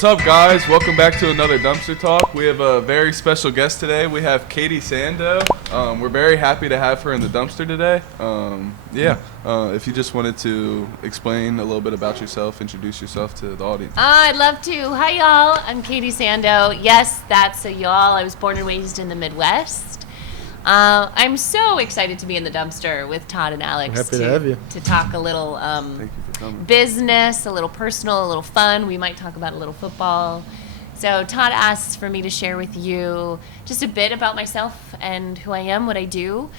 What's up, guys? Welcome back to another Dumpster Talk. We have a very special guest today. We have Katie Sandoe. We're very happy to have her in the dumpster today. If you just wanted to explain a little bit about yourself, introduce yourself to the audience. I'd love to. Hi, y'all. I'm Katie Sandoe. Yes, that's a y'all. I was born and raised in the Midwest. I'm so excited to be in the dumpster with Todd and Alex. Happy to have you. To talk a little Thank you for coming. business, a little personal, a little fun. We might talk about a little football. So Todd asked for me to share with you just a bit about myself and who I am, what I do.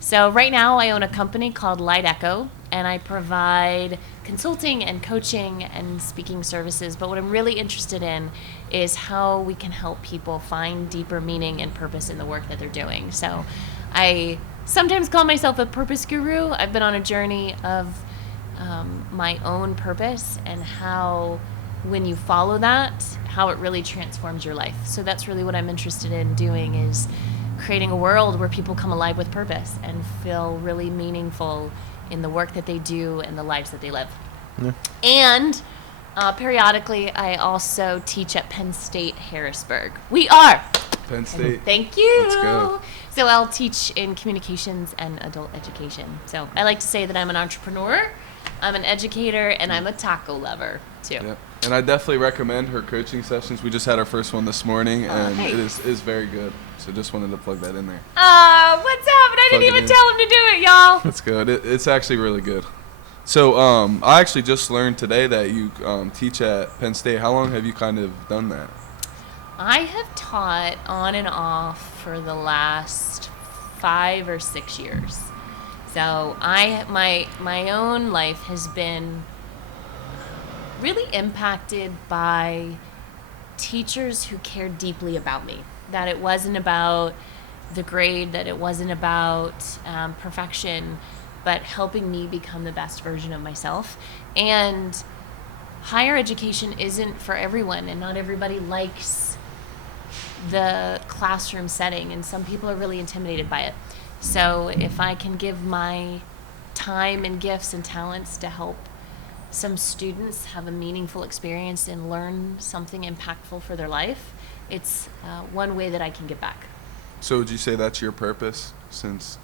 So right now I own a company called Light Echo, and I provide consulting and coaching and speaking services. But what I'm really interested in is how we can help people find deeper meaning and purpose in the work that they're doing. So I sometimes call myself a purpose guru. I've been on a journey of my own purpose and how when you follow that, how it really transforms your life. So that's really what I'm interested in doing, is creating a world where people come alive with purpose and feel really meaningful in the work that they do and the lives that they live. Yeah. And periodically, I also teach at Penn State Harrisburg. We are. Penn State. Thank you. Let's go. So I'll teach in communications and adult education. So I like to say that I'm an entrepreneur, I'm an educator, and I'm a taco lover, too. Yep. And I definitely recommend her coaching sessions. We just had our first one this morning, and hey. it is very good. So just wanted to plug that in there. What's happening? I didn't even tell him to do it, y'all. That's good. It's actually really good. So I actually just learned today that you teach at Penn State. How long have you kind of done that? I have taught on and off for the last 5 or 6 years. So my own life has been really impacted by teachers who cared deeply about me. That it wasn't about the grade, that it wasn't about perfection, but helping me become the best version of myself. And higher education isn't for everyone, and not everybody likes the classroom setting, and some people are really intimidated by it. So if I can give my time and gifts and talents to help some students have a meaningful experience and learn something impactful for their life, it's one way that I can give back. So would you say that's your purpose, since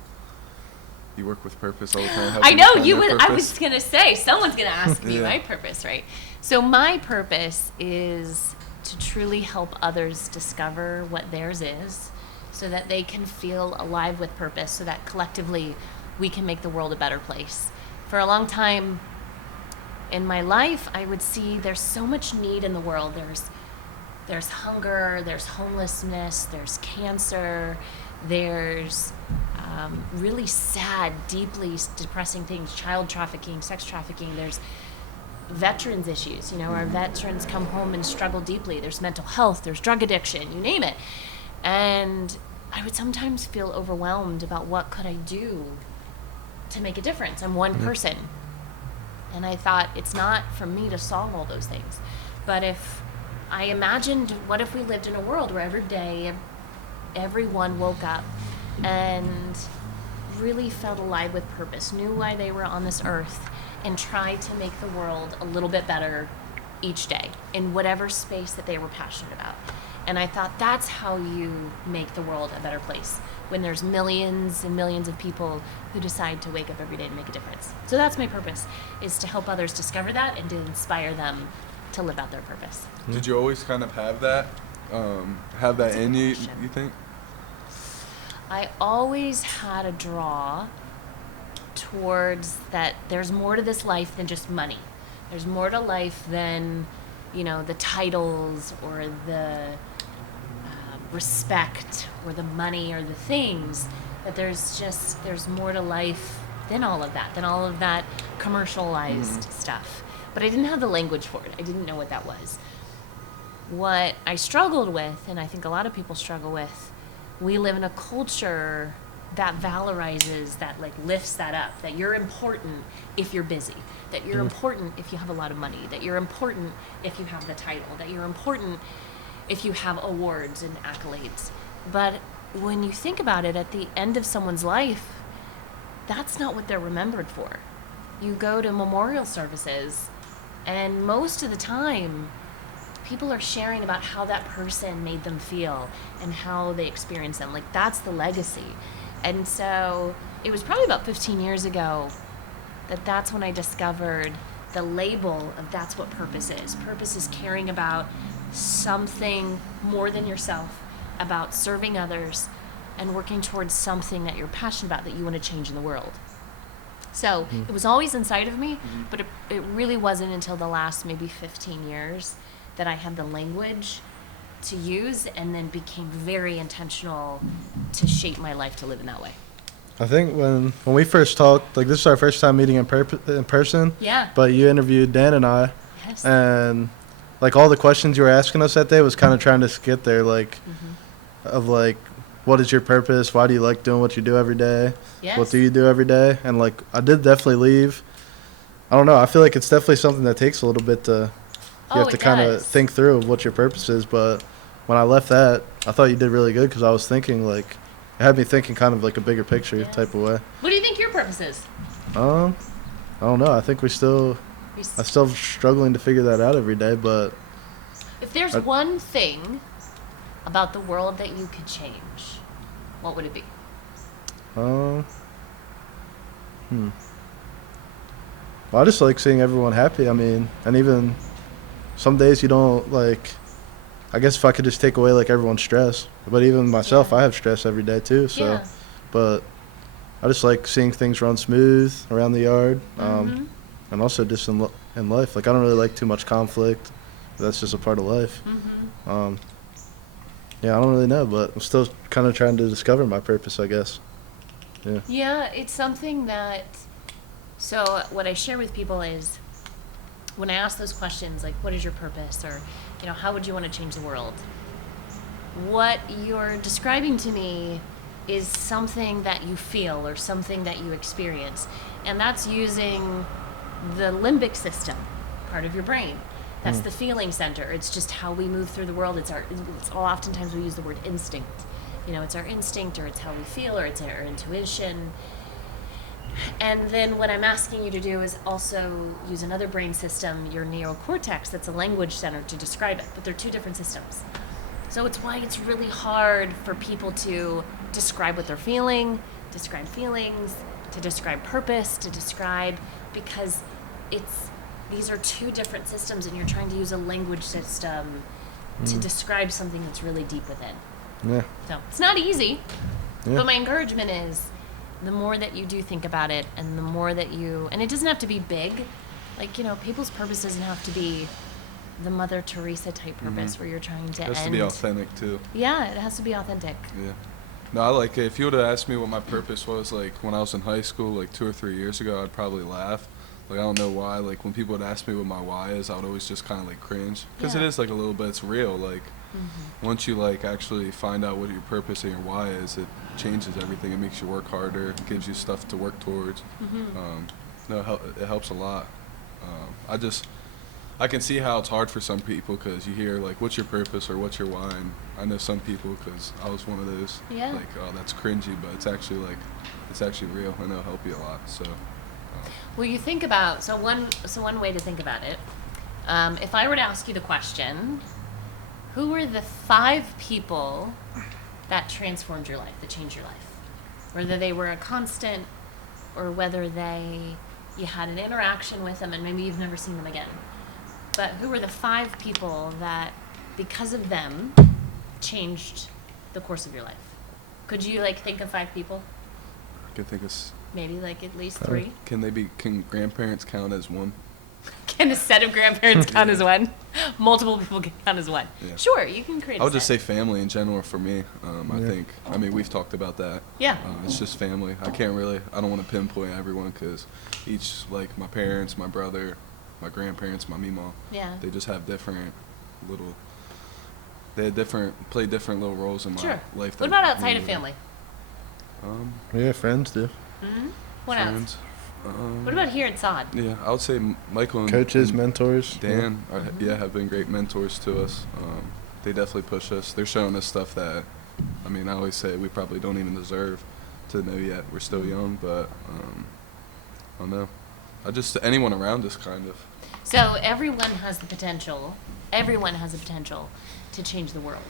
you work with purpose all the time? I know, you would. I was going to say, someone's going to ask me Yeah. my purpose, right? So my purpose is to truly help others discover what theirs is, so that they can feel alive with purpose, so that collectively we can make the world a better place. For a long time in my life, I would see there's so much need in the world. There's hunger, there's homelessness, there's cancer, there's really sad, deeply depressing things, child trafficking, sex trafficking, there's veterans issues. You know, our veterans come home and struggle deeply. There's mental health, there's drug addiction, you name it. And I would sometimes feel overwhelmed about what could I do to make a difference. I'm one person. And I thought, it's not for me to solve all those things. But if I imagined, what if we lived in a world where every day everyone woke up and really felt alive with purpose, knew why they were on this earth, and tried to make the world a little bit better each day in whatever space that they were passionate about. And I thought, that's how you make the world a better place, when there's millions and millions of people who decide to wake up every day to make a difference. So that's my purpose, is to help others discover that and to inspire them to live out their purpose. Did you always kind of have that in you, you think? I always had a draw towards that there's more to this life than just money. There's more to life than, the titles or the respect or the money or the things. That there's more to life than all of that commercialized stuff. But I didn't have the language for it. I didn't know what that was. What I struggled with, and I think a lot of people struggle with, we live in a culture that valorizes, that lifts that up, that you're important if you're busy, that you're important if you have a lot of money, that you're important if you have the title, that you're important if you have awards and accolades. But when you think about it, at the end of someone's life, that's not what they're remembered for. You go to memorial services, and most of the time, people are sharing about how that person made them feel and how they experienced them. Like, that's the legacy. And so it was probably about 15 years ago that's when I discovered the label of that's what purpose is. Purpose is caring about something more than yourself, about serving others, and working towards something that you're passionate about that you want to change in the world. So it was always inside of me, but it really wasn't until the last maybe 15 years that I had the language to use and then became very intentional to shape my life to live in that way. I think when we first talked, like this is our first time meeting in person. Yeah. But you interviewed Dan and I, Yes. and like all the questions you were asking us that day was kind of trying to get there, like of like, what is your purpose? Why do you like doing what you do every day? Yes. What do you do every day? And like I did definitely leave. I don't know. I feel like it's definitely something that takes a little bit to you have to kind of think through what your purpose is. But when I left that, I thought you did really good because I was thinking like. It had me thinking kind of like a bigger picture type of way. What do you think your purpose is? I don't know. I think I'm still struggling to figure that out every day, but If there's one thing about the world that you could change, what would it be? Well, I just like seeing everyone happy. I mean, and even some days you don't like. I guess if I could just take away like everyone's stress, but even myself, I have stress every day too. So, but I just like seeing things run smooth around the yard, and also just in life. Like I don't really like too much conflict. That's just a part of life. Yeah, I don't really know, but I'm still kind of trying to discover my purpose, I guess. Yeah. Yeah, it's something that. So what I share with people is, when I ask those questions, like, what is your purpose, or, how would you want to change the world? What you're describing to me is something that you feel or something that you experience, and that's using the limbic system, part of your brain. That's the feeling center. It's just how we move through the world. It's oftentimes we use the word instinct. It's our instinct, or it's how we feel, or it's our intuition. And then what I'm asking you to do is also use another brain system, your neocortex, that's a language center, to describe it. But they're two different systems. So it's why it's really hard for people to describe what they're feeling, describe feelings, to describe purpose, to describe, because these are two different systems, and you're trying to use a language system to describe something that's really deep within. Yeah. So it's not easy, but my encouragement is, the more that you do think about it, and the more that and it doesn't have to be big, like, people's purpose doesn't have to be the Mother Teresa type purpose where you're trying to It has to be authentic too. Yeah, it has to be authentic. Yeah. No, I like it. If you would have asked me what my purpose was, like, when I was in high school, like 2 or 3 years ago, I'd probably laugh. Like, I don't know why. Like, when people would ask me what my why is, I would always just kind of, like, cringe. Because it is, like, a little bit, it's real. Like, once you, like, actually find out what your purpose and your why is, it changes everything. It makes you work harder. It gives you stuff to work towards. It helps a lot. I can see how it's hard for some people, because you hear, like, what's your purpose or what's your why? And I know some people, because I was one of those, like, oh, that's cringy, but it's actually, like, it's actually real, and it'll help you a lot. So. Well, you think about, one way to think about it, if I were to ask you the question, who were the 5 people that transformed your life, that changed your life? Whether they were a constant, or whether you had an interaction with them and maybe you've never seen them again. But who were the 5 people that, because of them, changed the course of your life? Could you, like, think of 5 people? I can think of. Maybe, like, at least 3? Can grandparents count as one? Can a set of grandparents count as one? Multiple people can count as one. Yeah. Sure, you can create I would just say family in general for me. I mean, we've talked about that. Yeah. It's just family. I don't want to pinpoint everyone, because each, like, my parents, my brother, my grandparents, my meemaw, they just have different play different little roles in my life. What about outside of family? Yeah, friends do. What else? What about here at Sod? Yeah, I would say Michael and coaches, mentors. Dan, have been great mentors to us. They definitely push us. They're showing us stuff that, I mean, I always say we probably don't even deserve to know yet. We're still young, but I don't know. Anyone around us, kind of. So everyone has the potential Everyone has the potential to change the world.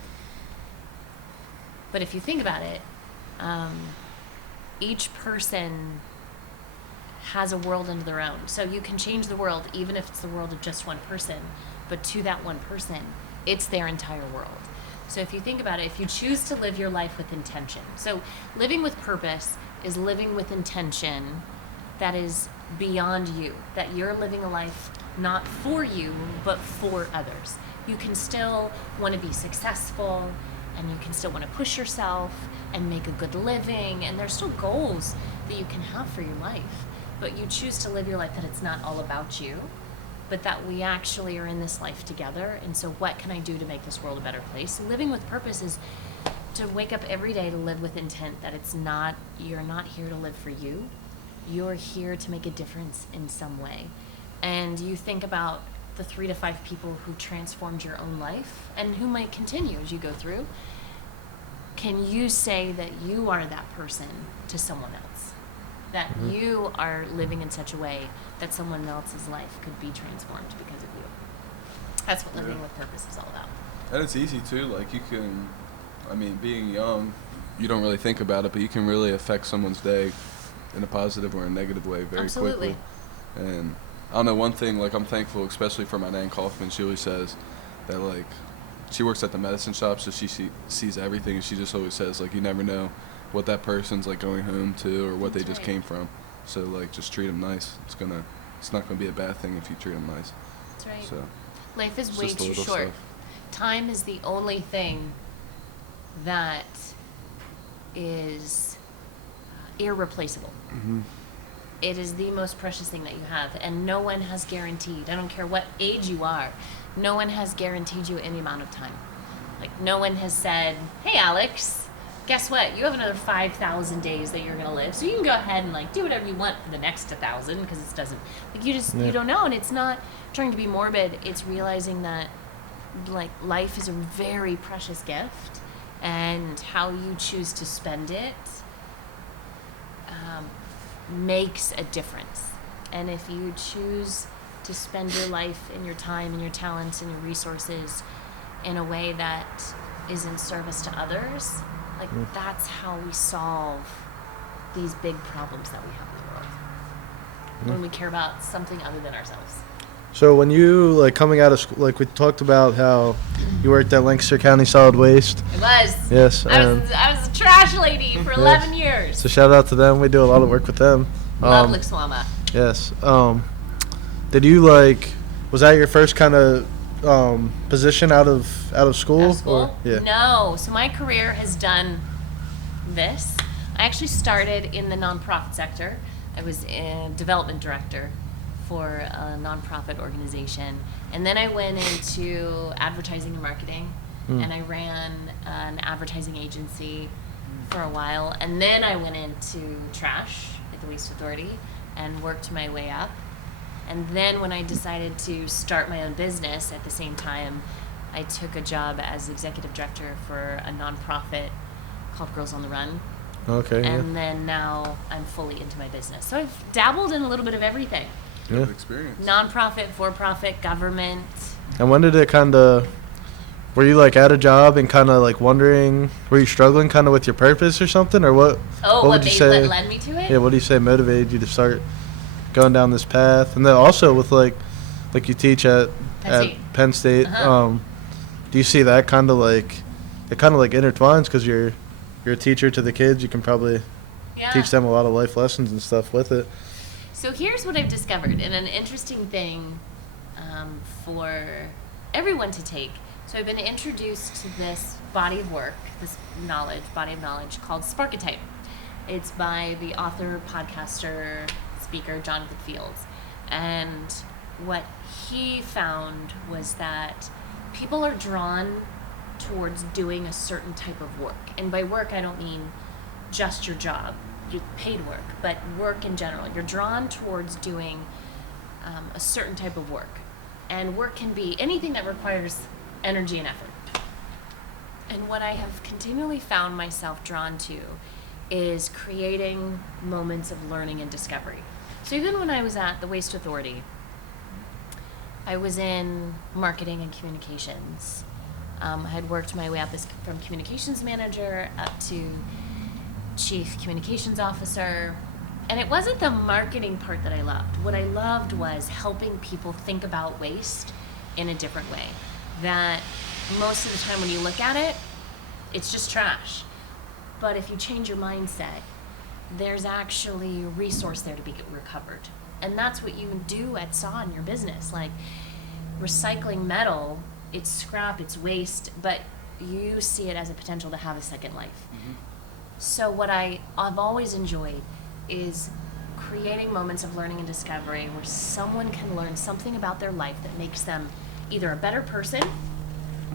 But if you think about it, each person has a world into their own. So you can change the world even if it's the world of just one person, but to that one person, it's their entire world. So if you think about it, if you choose to live your life with intention, so living with purpose is living with intention that is beyond you, that you're living a life not for you, but for others. You can still want to be successful, and you can still want to push yourself and make a good living, and there's still goals that you can have for your life, but you choose to live your life that it's not all about you, but that we actually are in this life together. And so what can I do to make this world a better place? So living with purpose is to wake up every day to live with intent, that it's not, you're not here to live for you. You're here to make a difference in some way. And you think about the 3 to 5 people who transformed your own life and who might continue as you go through. Can you say that you are that person to someone else? That you are living in such a way that someone else's life could be transformed because of you. That's what living with purpose is all about. And it's easy too. Like you can, being young, you don't really think about it, but you can really affect someone's day in a positive or a negative way very Absolutely. quickly. And I don't know, one thing, like I'm thankful, especially for my Nan Kaufman. She always says that like she works at the medicine shop, so she sees everything, and she just always says like you never know what that person's like going home to or what they just came from. So like just treat them nice. It's not gonna be a bad thing if you treat them nice. That's right. So life is it's way just the too little short. stuff. Time is the only thing that is irreplaceable. Mm-hmm. It is the most precious thing that you have, and no one has guaranteed, I don't care what age you are, no one has guaranteed you any amount of time. Like no one has said, hey Alex, guess what, you have another 5,000 days that you're going to live, so you can go ahead and like do whatever you want for the next 1,000, because it doesn't, like you don't know. And it's not trying to be morbid, it's realizing that like life is a very precious gift, and how you choose to spend it makes a difference. And if you choose to spend your life and your time and your talents and your resources in a way that is in service to others, like that's how we solve these big problems that we have in the world. When we care about something other than ourselves. So when you like coming out of school, like we talked about how you worked at Lancaster County Solid Waste. It was. Yes. I was a trash lady for 11 years. So shout out to them. We do a lot of work with them. Love Lixwama. Yes. Did you like? Was that your first kind of position out of school? Out of school? Or, yeah. No. So my career has done this. I actually started in the nonprofit sector. I was a development director for a nonprofit organization, and then I went into advertising and marketing, and I ran an advertising agency for a while, and then I went into trash at the Waste Authority and worked my way up. And then when I decided to start my own business at the same time, I took a job as executive director for a nonprofit called Girls on the Run. Okay. And then now I'm fully into my business. So I've dabbled in a little bit of everything. Good experience. Nonprofit, for-profit, government. And when did it kind of? Were you like at a job and kind of like wondering? Were you struggling kind of with your purpose or something, or what? Oh, what would you say? What led me to it? Yeah. What do you say motivated you to start going down this path? And then also with like you teach at Penn State. Uh-huh. Do you see that kind of like it kind of like intertwines because you're a teacher to the kids? You can probably teach them a lot of life lessons and stuff with it. So here's what I've discovered, and an interesting thing for everyone to take. So I've been introduced to this body of work, this body of knowledge called Sparketype. It's by the author, podcaster, speaker, Jonathan Fields. And what he found was that people are drawn towards doing a certain type of work. And by work, I don't mean just your job, your paid work, but work in general. You're drawn towards doing a certain type of work. And work can be anything that requires energy and effort. And what I have continually found myself drawn to is creating moments of learning and discovery. So even when I was at the Waste Authority, I was in marketing and communications. I had worked my way up from communications manager up to chief communications officer. And it wasn't the marketing part that I loved. What I loved was helping people think about waste in a different way. That most of the time when you look at it, it's just trash. But if you change your mindset, there's actually a resource there to be recovered. And that's what you do at SAW in your business. Like recycling metal, it's scrap, it's waste, but you see it as a potential to have a second life. Mm-hmm. So what I've always enjoyed is creating moments of learning and discovery where someone can learn something about their life that makes them either a better person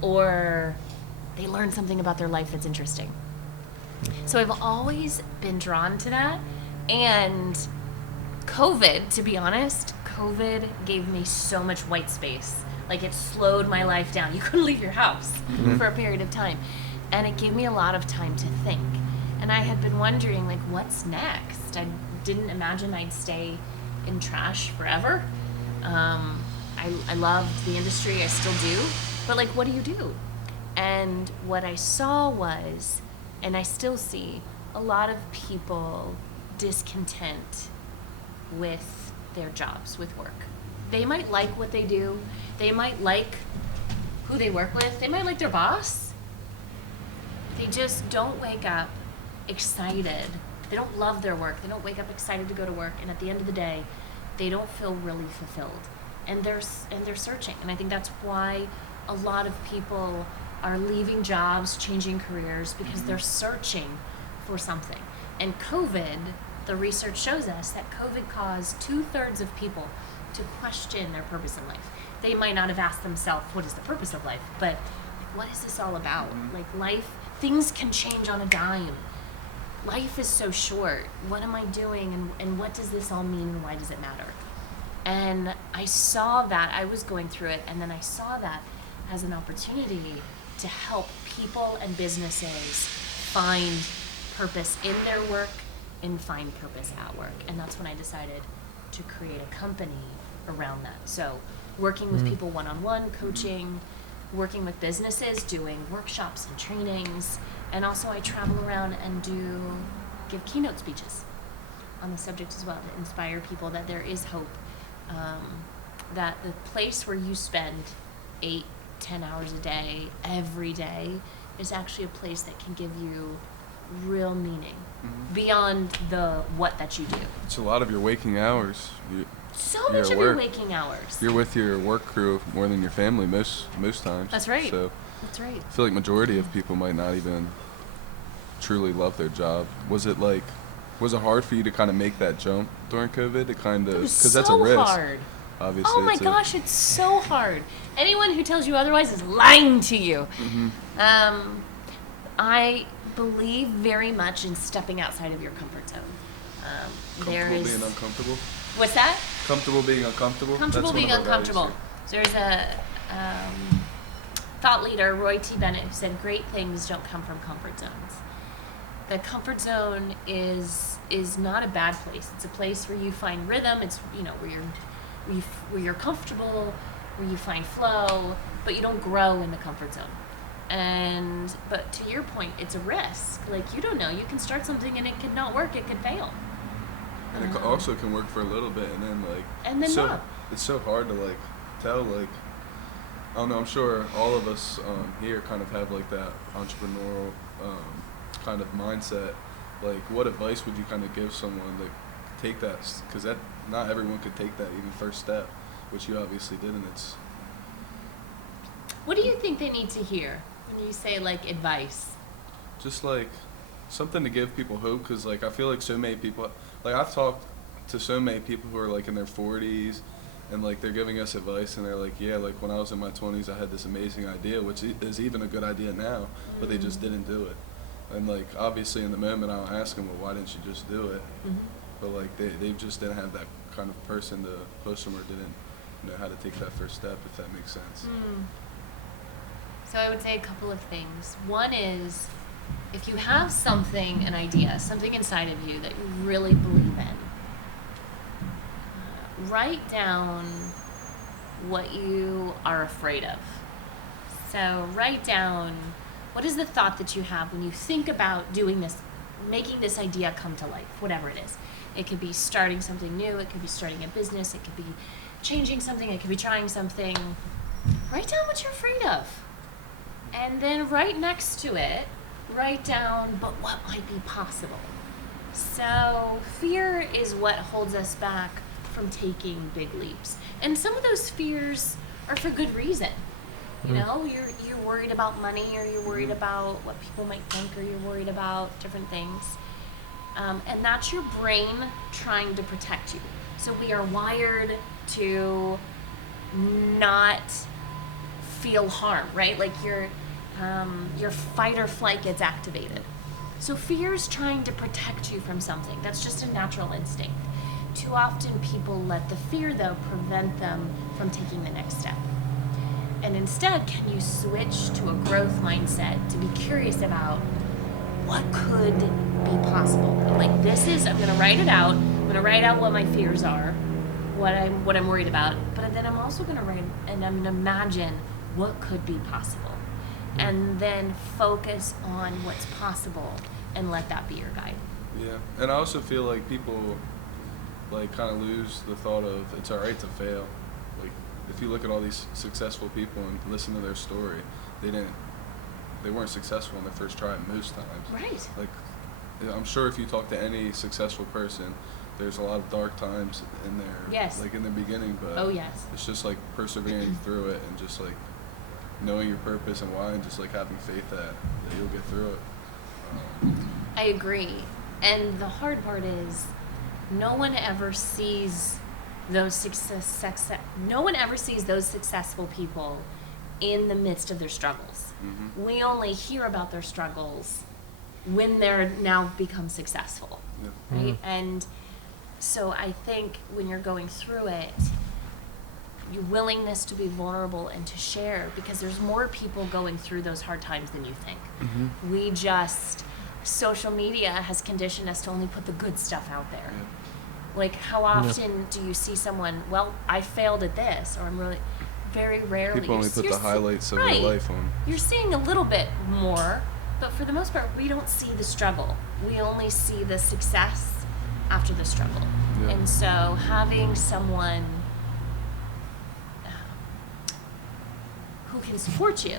or they learn something about their life that's interesting. So I've always been drawn to that. And COVID, to be honest, COVID gave me so much white space. Like it slowed my life down. You couldn't leave your house for a period of time. And it gave me a lot of time to think. And I had been wondering, like, what's next? I didn't imagine I'd stay in trash forever. I loved the industry, I still do. But, like, what do you do? And what I saw was, and I still see, a lot of people discontent with their jobs, with work. They might like what they do. They might like who they work with. They might like their boss. They just don't wake up excited. They don't love their work. They don't wake up excited to go to work. And at the end of the day, they don't feel really fulfilled. And they're searching. And I think that's why a lot of people are leaving jobs, changing careers, because they're searching for something. And COVID, the research shows us that COVID caused 2/3 of people to question their purpose in life. They might not have asked themselves, what is the purpose of life? But like, what is this all about? Like life, things can change on a dime. Life is so short. What am I doing? And what does this all mean? And why does it matter? And I saw that. I was going through it. And then I saw that as an opportunity to help people and businesses find purpose in their work and find purpose at work. And that's when I decided to create a company around that. So working with people one-on-one, coaching, working with businesses, doing workshops and trainings. And also I travel around and give keynote speeches on the subject as well to inspire people that there is hope. That the place where you spend 8-10 hours a day, every day, is actually a place that can give you real meaning beyond the what that you do. It's a lot of your waking hours. So much of your waking hours. You're with your work crew more than your family most times. That's right. So that's right. I feel like majority of people might not even truly love their job. Was it hard for you to kind of make that jump during COVID? To kind of, because that's a risk. Hard. Obviously. Oh my gosh, it's so hard. Anyone who tells you otherwise is lying to you. I believe very much in stepping outside of your comfort zone. Comfortable being uncomfortable. What's that? Comfortable being uncomfortable. Comfortable being uncomfortable. So there's a thought leader, Roy T. Bennett, who said, "Great things don't come from comfort zones." The comfort zone is not a bad place. It's a place where you find rhythm. It's where you're comfortable, where you find flow, but you don't grow in the comfort zone. But to your point, it's a risk. Like, you don't know. You can start something and it could not work. It could fail. And it also can work for a little bit, and then not. It's so hard to tell. I don't know. I'm sure all of us here kind of have that entrepreneurial kind of mindset. Like, what advice would you kind of give someone to take that? Because not everyone could take that even first step, which you obviously did, and it's. What do you think they need to hear when you say advice? Just something to give people hope, because I feel like so many people, I've talked to so many people who are in their 40s, and they're giving us advice, and they're when I was in my 20s I had this amazing idea, which is even a good idea now, but they just didn't do it. And obviously in the moment I'll ask them, well, why didn't you just do it? But they just didn't have that kind of person to push them, or didn't know how to take that first step, if that makes sense. So I would say a couple of things. One is, if you have something, an idea, something inside of you that you really believe in, write down what you are afraid of. So write down, what is the thought that you have when you think about doing this, making this idea come to life, whatever it is. It could be starting something new, it could be starting a business, it could be changing something, it could be trying something. Write down what you're afraid of. And then right next to it, write down, but what might be possible. So fear is what holds us back from taking big leaps. And some of those fears are for good reason. You know, you're worried about money, or you're worried about what people might think, or you're worried about different things. And that's your brain trying to protect you. So we are wired to not feel harm, right? Like your fight or flight gets activated. So fear is trying to protect you from something. That's just a natural instinct. Too often people let the fear, though, prevent them from taking the next step. And instead, can you switch to a growth mindset to be curious about what could be possible? Like, I'm gonna write it out. I'm gonna write out what my fears are, what I'm worried about. But then I'm also gonna write, and I'm gonna imagine what could be possible. And then focus on what's possible and let that be your guide. Yeah, and I also feel like people like kind of lose the thought of it's all right to fail. Like, if you look at all these successful people and listen to their story, they weren't successful in their first try most times. Right. Like, I'm sure if you talk to any successful person, there's a lot of dark times in there. Yes. Like in the beginning, but Oh, yes. it's just like persevering through it and just like knowing your purpose and why, and just like having faith that you'll get through it. I agree. And the hard part is, no one ever sees those successful people in the midst of their struggles. Mm-hmm. We only hear about their struggles when they're now become successful, Yeah. right? And so I think when you're going through it, your willingness to be vulnerable and to share, because there's more people going through those hard times than you think. Mm-hmm. Social media has conditioned us to only put the good stuff out there. Yeah. Like, how often do you see someone, well, I failed at this, or I'm really, very rarely. People only put the highlights of right. their life on. You're seeing a little bit more, but for the most part, we don't see the struggle. We only see the success after the struggle. Yeah. And so having someone who can support you,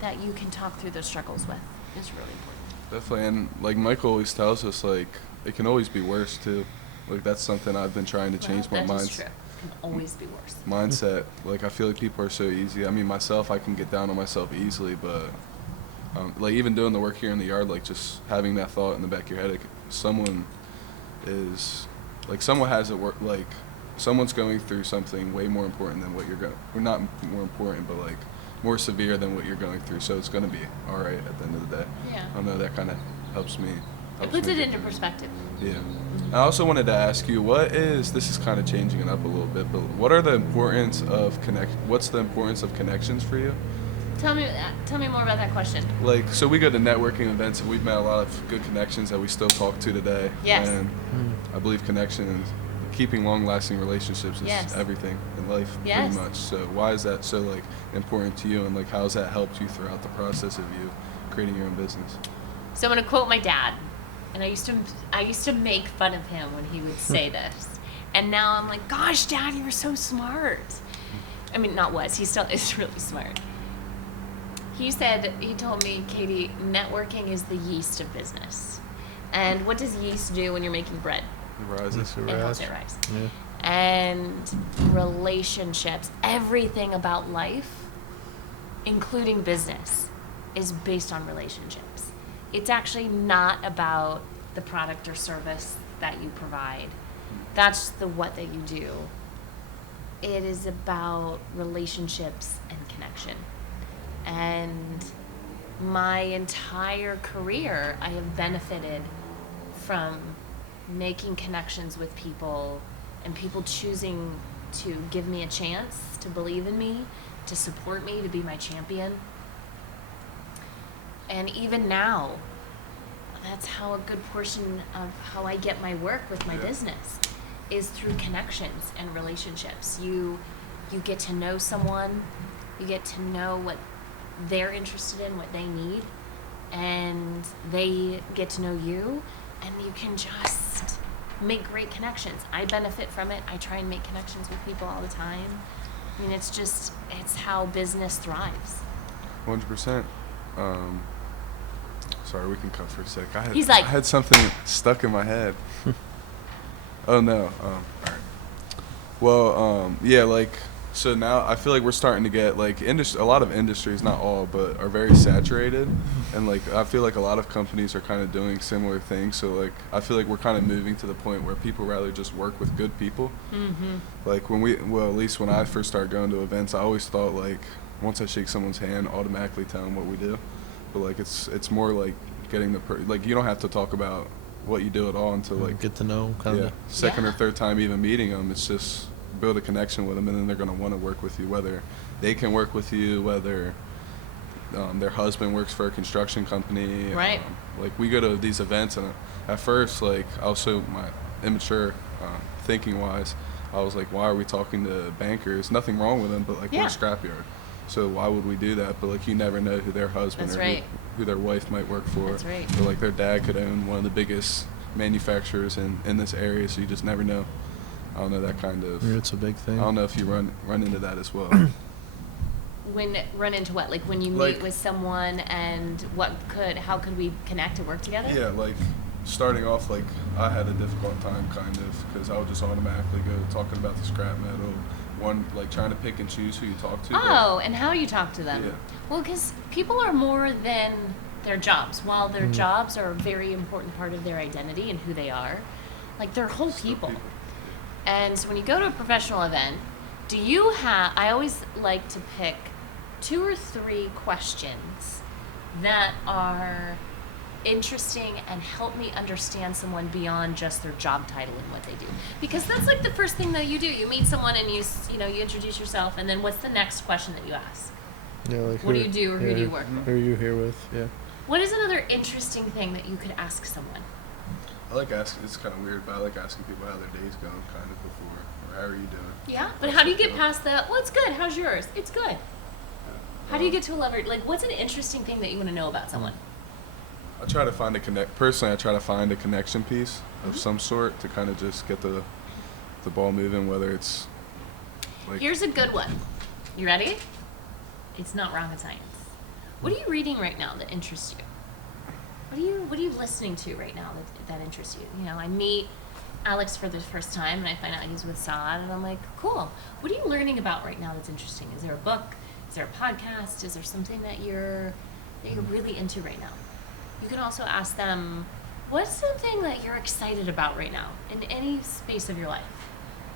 that you can talk through those struggles with, is really important. Definitely, and like Michael always tells us, like, it can always be worse too. Like, that's something I've been trying to change my That is mindset. true. It can always be worse. Mindset. Like, I feel like people are so easy. I mean, myself, I can get down on myself easily, but like even doing the work here in the yard, like just having that thought in the back of your head, like, someone has it work. Like, someone's going through something way more important than what you're going. Or not more important, but like more severe than what you're going through. So it's going to be all right at the end of the day. Yeah. I know that kind of helps me. It puts it into perspective. Yeah. I also wanted to ask you, this is kind of changing it up a little bit, but what's the importance of connections for you? Tell me more about that question. Like, so we go to networking events and we've met a lot of good connections that we still talk to today. Yes. And I believe connection and keeping long-lasting relationships is Yes. everything in life, Yes. pretty much. So why is that so like important to you, and like how has that helped you throughout the process of you creating your own business? So I'm going to quote my dad. And I used to make fun of him when he would say this. And now I'm like, gosh, Dad, you were so smart. I mean, he still is really smart. He told me, Katie, networking is the yeast of business. And what does yeast do when you're making bread? It rises. It helps it rise. Yeah. And relationships, everything about life, including business, is based on relationships. It's actually not about the product or service that you provide. That's the what that you do. It is about relationships and connection. And my entire career, I have benefited from making connections with people and people choosing to give me a chance, to believe in me, to support me, to be my champion. And even now, that's how a good portion of how I get my work with my business is through connections and relationships. You you get to know someone, you get to know what they're interested in, what they need, and they get to know you, and you can just make great connections. I benefit from it. I try and make connections with people all the time. I mean, it's how business thrives. 100%. Sorry, we can cut for a sec. I had something stuck in my head. Oh no. All right. Well, yeah, like, so now I feel like we're starting to get like a lot of industries, not all, but are very saturated, and like I feel like a lot of companies are kind of doing similar things. So like I feel like we're kind of moving to the point where people rather just work with good people. Mm-hmm. Like at least when I first started going to events, I always thought like once I shake someone's hand, automatically tell them what we do. But like it's more like getting like you don't have to talk about what you do at all until like get to know kind of second or third time even meeting them. It's just build a connection with them, and then they're going to want to work with you, whether they can work with you, whether their husband works for a construction company. Right. Like we go to these events, and at first, like I was so immature thinking wise, I was like, why are we talking to bankers? Nothing wrong with them, but like we're a scrapyard, so why would we do that? But like you never know who their husband who their wife might work for. That's right. Or like their dad could own one of the biggest manufacturers in this area, so you just never know. I don't know, that kind of. Yeah, it's a big thing. I don't know if you run into that as well. Run into what? Like when you meet with someone, and how could we connect and work together? Yeah, like starting off, like I had a difficult time kind of because I would just automatically go talking about the scrap metal. One, like trying to pick and choose who you talk to. Oh, and how you talk to them. Yeah. Well, because people are more than their jobs. While their jobs are a very important part of their identity and who they are, like they're whole people. And so when you go to a professional event, I always like to pick 2 or 3 questions that are interesting and help me understand someone beyond just their job title and what they do. Because that's like the first thing that you do. You meet someone and you introduce yourself, and then what's the next question that you ask? Yeah, like what do you do, or who do you work with? Who are you here with? Yeah. What is another interesting thing that you could ask someone? I like asking. It's kind of weird, but I like asking people how their day's going, kind of before, or how are you doing? Yeah, but how do you get past the? Well, it's good. How's yours? It's good. How do you get to a level? Like, what's an interesting thing that you want to know about someone? I try to find Personally, I try to find a connection piece of some sort to kind of just get the ball moving. Whether it's like. Here's a good one. You ready? It's not rocket science. What are you reading right now that interests you? What are you listening to right now that interests you? You know, I meet Alex for the first time, and I find out he's with Saad, and I'm like, cool. What are you learning about right now that's interesting? Is there a book? Is there a podcast? Is there something that you're really into right now? You can also ask them, what's something that you're excited about right now in any space of your life?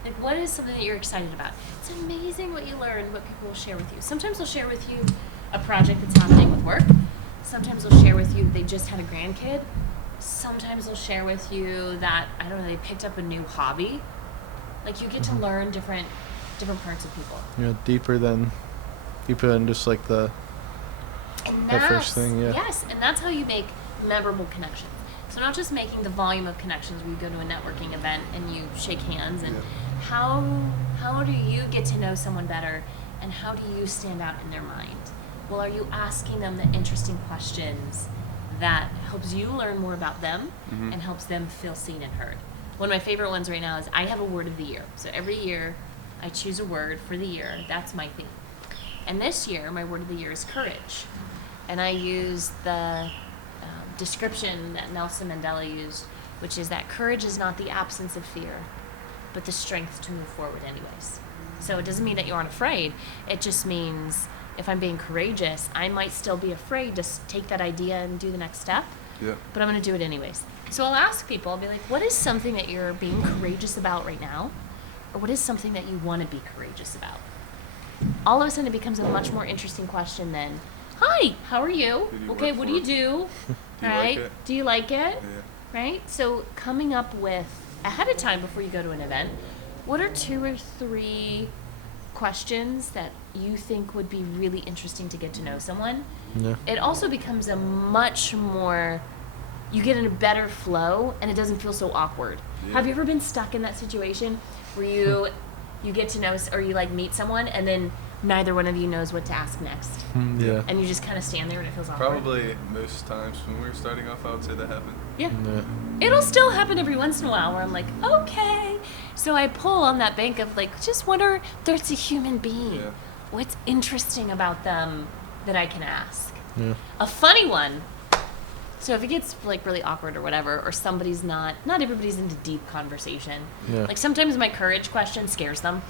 Like, what is something that you're excited about? It's amazing what you learn, what people will share with you. Sometimes they'll share with you a project that's happening with work. Sometimes they'll share with you they just had a grandkid. Sometimes they'll share with you that, I don't know, they picked up a new hobby. Like, you get to learn different parts of people. Yeah, deeper than just like the first thing, yeah. Yes, and that's how you make memorable connections. So not just making the volume of connections where you go to a networking event and you shake hands, and how do you get to know someone better, and how do you stand out in their mind? Well, are you asking them the interesting questions that helps you learn more about them and helps them feel seen and heard? One of my favorite ones right now is I have a word of the year. So every year I choose a word for the year. That's my theme. And this year, my word of the year is courage. And I use the description that Nelson Mandela used, which is that courage is not the absence of fear, but the strength to move forward anyways. So it doesn't mean that you aren't afraid. It just means if I'm being courageous, I might still be afraid to take that idea and do the next step, but I'm going to do it anyways. So I'll ask people, I'll be like, what is something that you're being courageous about right now? Or what is something that you want to be courageous about? All of a sudden it becomes a much more interesting question than, hi, how are you? Okay, what do you do? Right? Do you like it? Yeah. Right? So coming up with, ahead of time before you go to an event, what are 2 or 3 questions that you think would be really interesting to get to know someone? Yeah. It also becomes a much more, you get in a better flow and it doesn't feel so awkward. Yeah. Have you ever been stuck in that situation where you get to know, or you like meet someone, and then neither one of you knows what to ask next, Yeah. and you just kind of stand there and it feels awkward. Probably most times when we were starting off, I would say that happened. Yeah. Yeah. It'll still happen every once in a while where I'm like, okay. So I pull on that bank of like, just wonder, there's a human being. Yeah. What's interesting about them that I can ask? Yeah. A funny one. So if it gets like really awkward or whatever, or somebody's not everybody's into deep conversation. Yeah. Like sometimes my courage question scares them.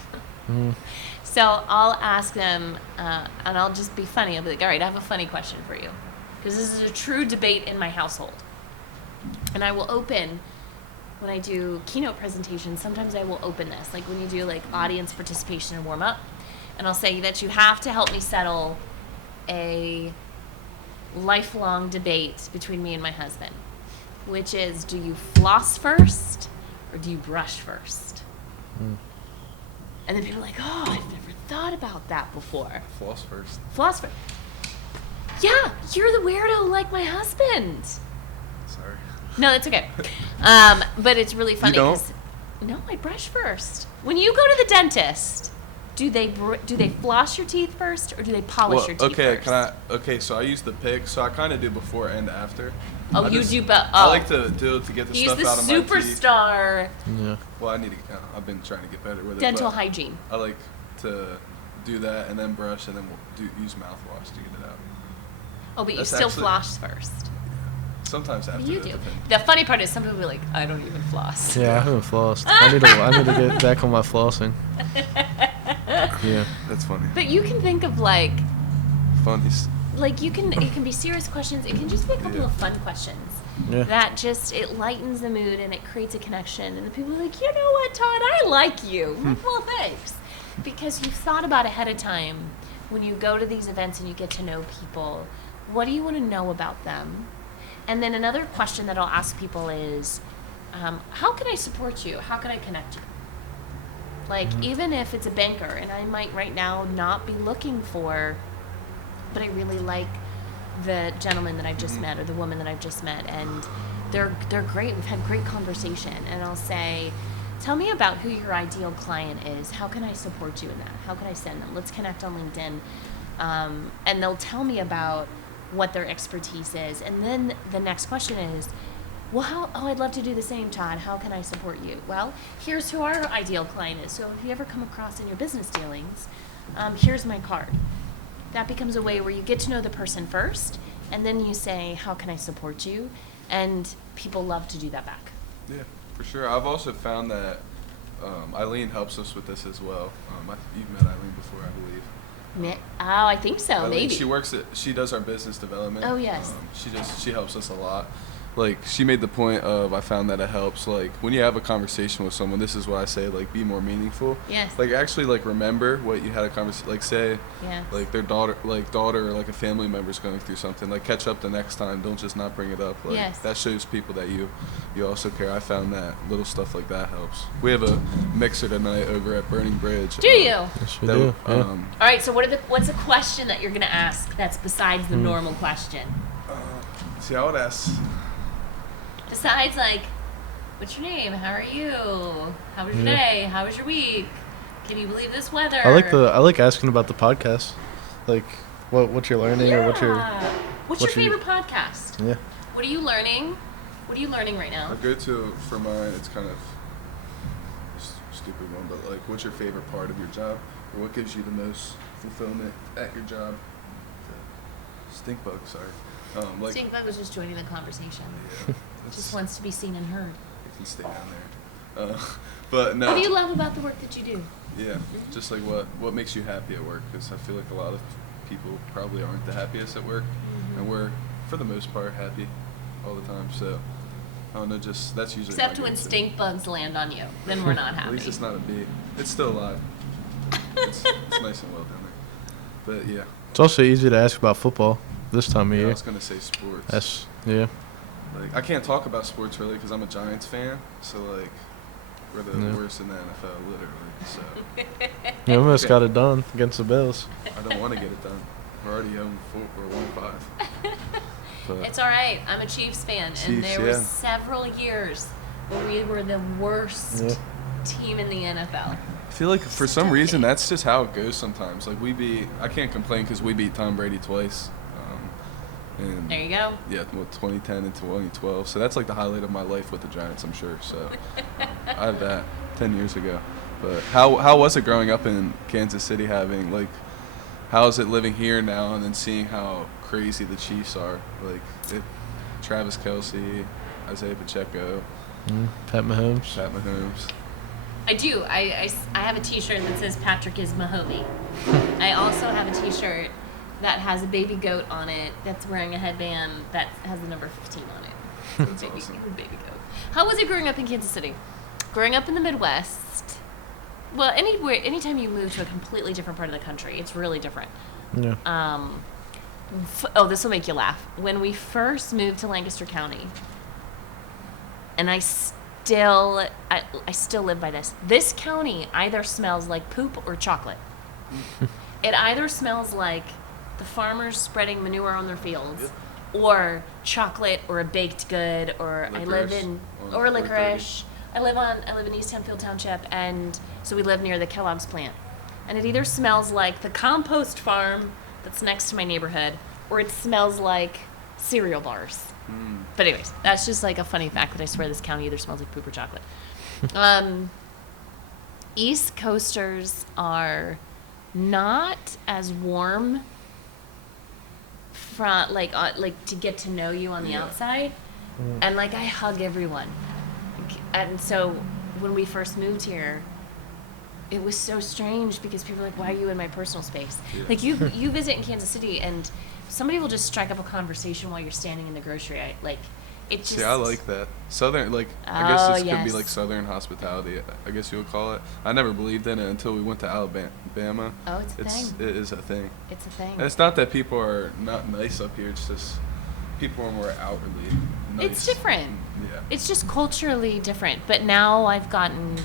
Mm. So I'll ask them, and I'll just be funny. I'll be like, all right, I have a funny question for you. Because this is a true debate in my household. And I will open, when I do keynote presentations, sometimes I will open this. Like when you do like audience participation and warm up. And I'll say that you have to help me settle a lifelong debate between me and my husband. Which is, do you floss first or do you brush first? Mm. And then people are like, oh, I've never thought about that before. Floss first. Floss first. Yeah, you're the weirdo like my husband. Sorry. No, that's okay. But it's really funny. You don't? 'Cause- no, I brush first. When you go to the dentist, do they floss your teeth first or do they polish your teeth first? Okay, so I use the pick, so I kind of do before and after. Oh, I you just- do both. I Oh. like to do it to get the He's stuff the out of my teeth. superstar Yeah. Well, I need to. I've been trying to get better with dental it. but hygiene. I like to do that and then brush and then use mouthwash to get it out. Oh, but you That's still actually- floss first. Sometimes after. You it do. depends. The funny part is some people be like, I don't even floss. Yeah, I haven't flossed. I need to get back on my flossing. Yeah. That's funny. But you can think of like Funny. it can be serious questions. It can just be a couple Yeah. of fun questions. Yeah. That just, it lightens the mood and it creates a connection. And the people are like, you know what, Todd, I like you. I'm like, well, thanks. Because you've thought about ahead of time when you go to these events and you get to know people, what do you want to know about them? And then another question that I'll ask people is, how can I support you? How can I connect you? Like, even if it's a banker, and I might right now not be looking for, but I really like the gentleman that I've just met or the woman that I've just met, and they're great. We've had great conversation, and I'll say, tell me about who your ideal client is. How can I support you in that? How can I send them? Let's connect on LinkedIn. And they'll tell me about what their expertise is. And then the next question is, well, I'd love to do the same, Todd. How can I support you? Well, here's who our ideal client is. So if you ever come across in your business dealings, here's my card. That becomes a way where you get to know the person first, and then you say, how can I support you? And people love to do that back. Yeah, for sure. I've also found that Eileen helps us with this as well. You've met Eileen before, I believe. Oh, I think so, Eileen, maybe. she does our business development. Oh, yes. She helps us a lot. Like, she made the point of, I found that it helps, like, when you have a conversation with someone, this is what I say, like, be more meaningful. Yes. Like, actually, like, remember what you had a conversation, like, say, Yes. like, their daughter or, like, a family member's going through something. Like, catch up the next time. Don't just not bring it up. Like, Yes. that shows people that you also care. I found that little stuff like that helps. We have a mixer tonight over at Burning Bridge. Do you? Yes, we That, do. Yeah. All right, so what's a question that you're going to ask that's besides the normal question? See, I would ask... Besides, like, what's your name? How are you? How was your Yeah. day? How was your week? Can you believe this weather? I like asking about the podcast, like what you're learning or what you're. What's your what you- favorite podcast? Yeah. What are you learning? What are you learning right now? I go to, for mine, it's kind of a stupid one, but like, what's your favorite part of your job? Or what gives you the most fulfillment at your job? Stink bug, sorry. Like, Stink was just joining the conversation. yeah, Just wants to be seen and heard. it can stay down there. But no. What do you love about the work that you do? Yeah, just like what makes you happy at work? Because I feel like a lot of people probably aren't the happiest at work, and we're, for the most part, happy all the time. So, I don't know, just that's usually Except my when go-to. stink bugs land on you. Then we're not At happy. least it's not a bee. It's still alive. It's nice and well down there. But yeah, It's also easy to ask about football this time of I year. was gonna say sports. That's yeah. Like, I can't talk about sports really because I'm a Giants fan. So like, we're the Yeah. worst in the NFL, literally. So We almost Okay. got it done against the Bills. I don't want to get it done. We're already home 4 or 1-5. But It's all right. I'm a Chiefs fan, and Chiefs, there were yeah. several years where we were the worst Yeah. team in the NFL. I feel like for some reason that's just how it goes sometimes. Like I can't complain because we beat Tom Brady twice. And There you go. yeah, 2010 and 2012. So that's like the highlight of my life with the Giants, I'm sure. So I have that 10 years ago. But how was it growing up in Kansas City, having like, how is it living here now and then seeing how crazy the Chiefs are? Like Travis Kelce, Isaiah Pacheco, Pat Mahomes. Pat Mahomes. I do. I have a T-shirt that says Patrick is Mahomey. I also have a T-shirt that has a baby goat on it that's wearing a headband that has the number 15 on it. That's awesome. Baby goat. How was it growing up in Kansas City? Growing up in the Midwest, well, anytime you move to a completely different part of the country, it's really different. Yeah. This will make you laugh. When we first moved to Lancaster County, and I still live by this. This county either smells like poop or chocolate. It either smells like the farmers spreading manure on their fields, or chocolate, or a baked good, or licorice. I live in East Hempfield Township, and so we live near the Kellogg's plant. And it either smells like the compost farm that's next to my neighborhood, or it smells like cereal bars. But anyways, that's just like a funny fact that I swear this county either smells like poop or chocolate. East Coasters are not as warm from like to get to know you on the outside, and like I hug everyone. And so when we first moved here, it was so strange because people were like, why are you in my personal space? Yeah. Like you visit in Kansas City and somebody will just strike up a conversation while you're standing in the grocery. It just... See, I like that. Southern, like, I guess this could be yes. like Southern hospitality, I guess you would call it. I never believed in it until we went to Alabama. Oh, it's a thing. It is a thing. It's a thing. And it's not that people are not nice up here, it's just people are more outwardly nice. It's different. Yeah. It's just culturally different. But now I've gotten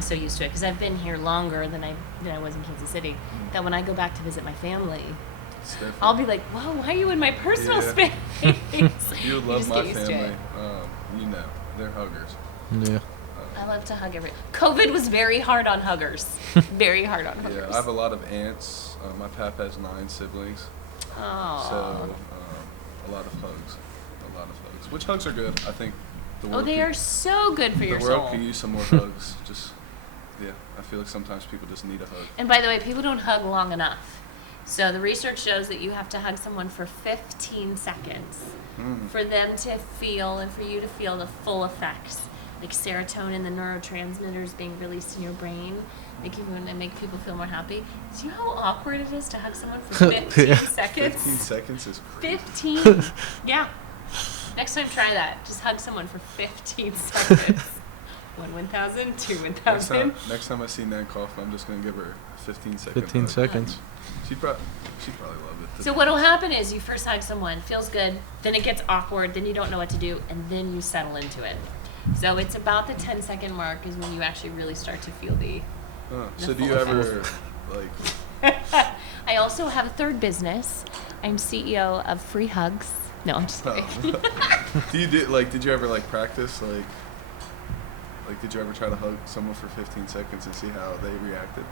so used to it because I've been here longer than I was in Kansas City, that when I go back to visit my family, I'll be like, whoa, why are you in my personal space? You would love just my get used to family. it. They're huggers. Yeah. I love to hug everyone. COVID was very hard on huggers. Very hard on huggers. Yeah, I have a lot of aunts. My pap has 9 siblings. Oh. So, a lot of hugs. Which hugs are good, I think. They are so good for your The soul. world could use some more hugs. I feel like sometimes people just need a hug. And by the way, people don't hug long enough. So the research shows that you have to hug someone for 15 seconds for them to feel and for you to feel the full effects. Like serotonin, the neurotransmitters being released in your brain, make people feel more happy. Do you know how awkward it is to hug someone for 15 seconds? 15 seconds is crazy. 15? Yeah. Next time, try that. Just hug someone for 15 seconds. 1,000, 2,000. Next time I see Nan cough, I'm just going to give her a 15 second 15 hug. seconds. She'd probably love it. So what'll happen is you first hug someone, feels good, then it gets awkward, then you don't know what to do, and then you settle into it. So it's about the 10-second mark is when you actually really start to feel the So do full you ever, effects. like... I also have a third business. I'm CEO of Free Hugs. No, I'm just kidding. Did you ever, like, practice, like, did you ever try to hug someone for 15 seconds and see how they reacted?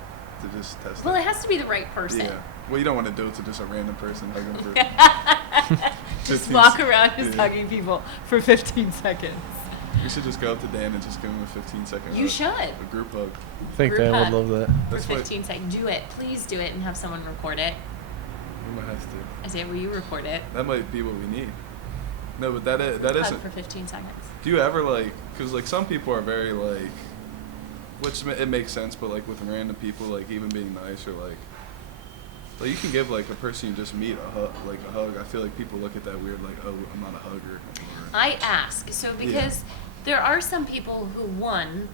To just test Well, it? it has to be the right person. Yeah. Well, you don't want to do it to just a random person hugging for Just 15 walk around just yeah. hugging people for 15 seconds. You should just go up to Dan and just give him a 15-second You hug. should. A group hug. I think Group Dan hug. would love that. For That's what- 15 seconds. Do it. Please do it and have someone record it. We might have to. I say, will you record it? That might be what we need. No, but that Hug isn't. for 15 seconds. Do you ever, like, because, like, some people are very, like, which it makes sense, but, like, with random people, like, even being nice or, like you can give, like, a person you just meet a hug. I feel like people look at that weird, like, oh, I'm not a hugger. I ask. So because there are some people who, one,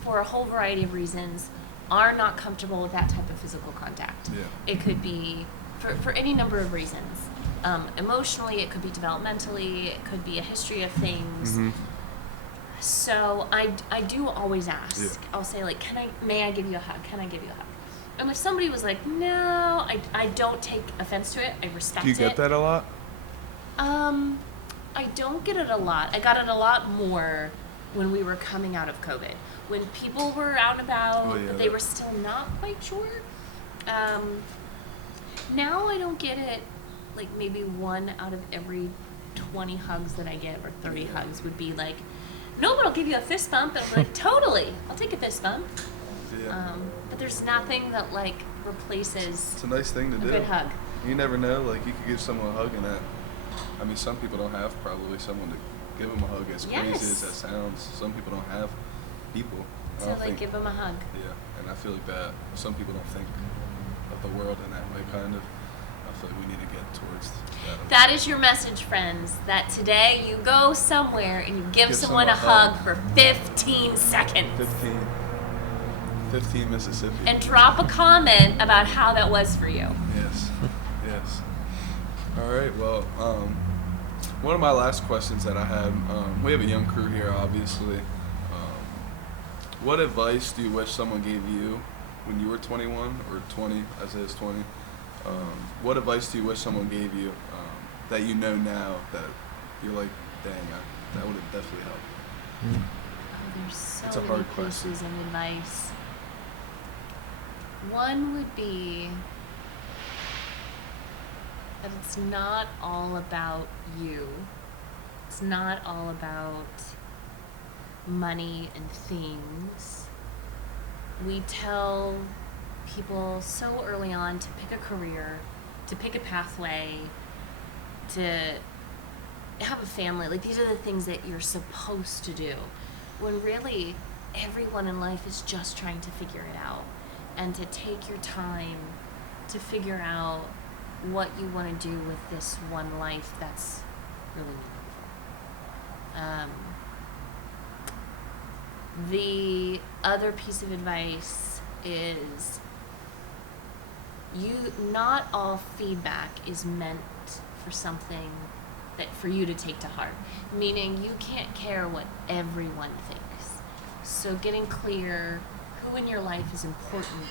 for a whole variety of reasons, are not comfortable with that type of physical contact. Yeah. It could be for any number of reasons. Emotionally, it could be developmentally, it could be a history of things. Mm-hmm. So I do always ask. Yeah. I'll say, like, may I give you a hug? Can I give you a hug? And if somebody was like, no, I don't take offense to it. I respect it. Do you get that a lot? I don't get it a lot. I got it a lot more when we were coming out of COVID, when people were out and about, but they were still not quite sure. Now I don't get it. Like maybe 1 out of every 20 hugs that I get, or 30 hugs, would be like, no, but I'll give you a fist bump. And I'm like, totally, I'll take a fist bump. Yeah. But there's nothing that like replaces It's a nice thing to a do. good hug. You never know. Like you could give someone a hug, and that. I mean, some people don't have probably someone to give them a hug. As crazy as that sounds, some people don't have people. So like give them a hug. Yeah, and I feel like that some people don't think of the world in that way, kind of. I feel like we need to get towards that. That is your message, friends, that today you go somewhere and you give someone a hug for 15 seconds. 15 Mississippi. And drop a comment about how that was for you. Yes. Yes. All right. Well, one of my last questions that I had, we have a young crew here, obviously. What advice do you wish someone gave you when you were 21 or 20, as it is 20? What advice do you wish someone gave you that you know now that you're like, dang, that would have definitely helped? Oh, there's so It's a many hard question. pieces of advice. One would be that it's not all about you. It's not all about money and things. We tell people so early on to pick a career, to pick a pathway, to have a family. Like, these are the things that you're supposed to do. When really, everyone in life is just trying to figure it out. And to take your time to figure out what you want to do with this one life that's really meaningful. The other piece of advice is not all feedback is meant for something that for you to take to heart. Meaning you can't care what everyone thinks. So getting clear who in your life is important,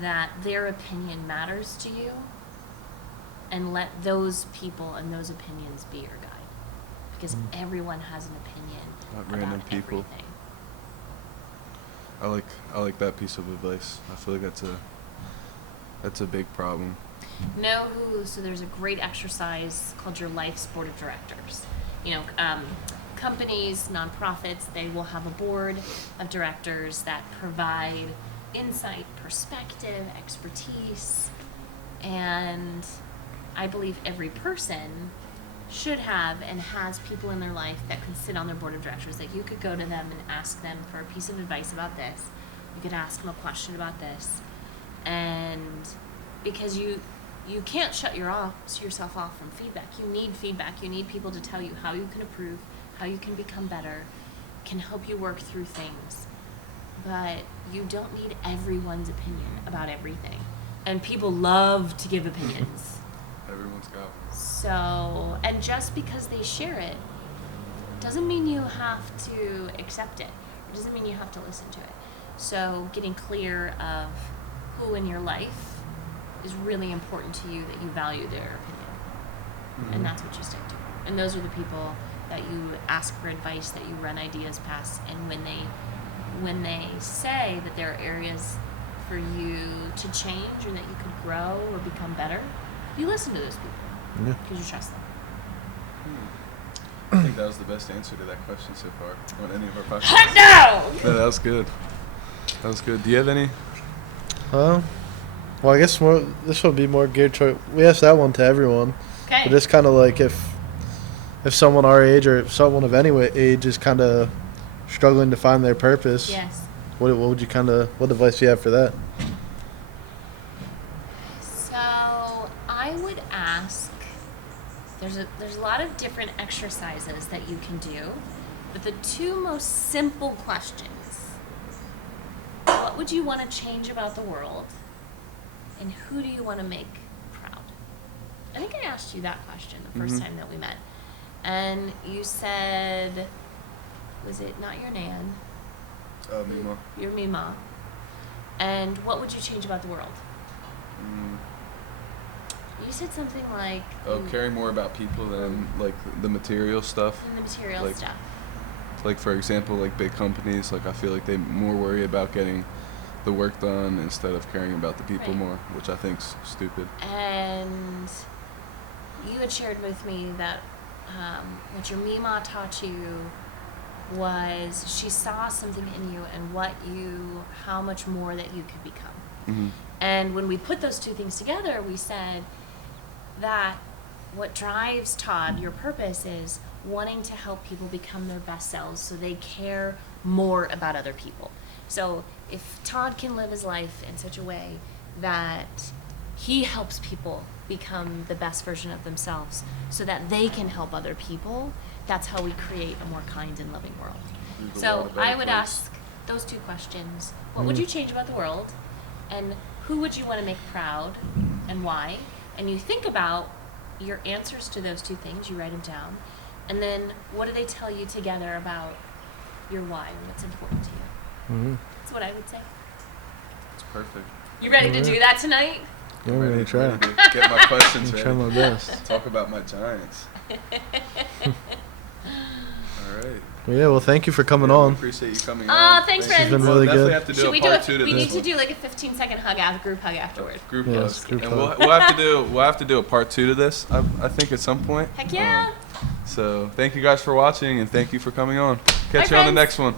that their opinion matters to you, and let those people and those opinions be your guide. Because everyone has an opinion Not about random people. everything. I like that piece of advice. I feel like that's a big problem. So there's a great exercise called your life's board of directors. Companies, nonprofits, they will have a board of directors that provide insight, perspective, expertise, and I believe every person should have and has people in their life that can sit on their board of directors. Like, you could go to them and ask them for a piece of advice about this. You could ask them a question about this. And because you can't shut yourself off from feedback. You need feedback. You need people to tell you how you can improve, how you can become better, can help you work through things. But you don't need everyone's opinion about everything. And people love to give opinions. Everyone's got one. So, and just because they share it doesn't mean you have to accept it. It doesn't mean you have to listen to it. So getting clear of who in your life is really important to you, that you value their opinion. And that's what you stick to. And those are the people that you ask for advice, that you run ideas past, and when they say that there are areas for you to change or that you could grow or become better, you listen to those people because you trust them. I think that was the best answer to that question so far on any of our podcasts. Heck no! No, that was good. That was good. Do you have any? Well, I guess this will be more geared toward. We asked that one to everyone. Okay. But it's kind of like if someone our age or if someone of any age is kind of struggling to find their purpose. Yes. What advice do you have for that? So I would ask. There's a lot of different exercises that you can do, but the two most simple questions: what would you want to change about the world, and who do you want to make proud? I think I asked you that question the first time that we met, and you said, was it not your Nan? Mima. Your Mima. And what would you change about the world? You said something like... caring more about people than, like, the material stuff. And the material like, stuff. like for example, like big companies, like I feel like they more worry about getting the work done instead of caring about the people Right. more, which I think's stupid. And you had shared with me that what your Mima taught you was she saw something in you and how much more that you could become. Hmm. And when we put those two things together, we said that what drives Todd, your purpose, is wanting to help people become their best selves so they care more about other people. So if Todd can live his life in such a way that he helps people become the best version of themselves so that they can help other people, that's how we create a more kind and loving world. There's a So lot of I better would place. ask those two questions. What would you change about the world? And who would you want to make proud and why? And you think about your answers to those two things, you write them down. And then what do they tell you together about your why and what's important to you? Mm-hmm. That's what I would say. It's perfect. You ready to do that tonight? Yeah, I'm gonna try. Ready to get my questions I'm trying ready. my best. Talk about my Giants. All right. Well, yeah, well, thank you for coming Yeah, we on. appreciate you coming Aw, on. thanks, Thank you. friends. This has been We'll really definitely good. have to do Should a we do part it? two to We this need to one. do like a 15-second group hug afterward. Group Yes, hugs. group And hug. we'll have to do a part two to this. I think at some point. Heck yeah. So thank you guys for watching and thank you for coming on. Catch Bye, you on the friends. next one.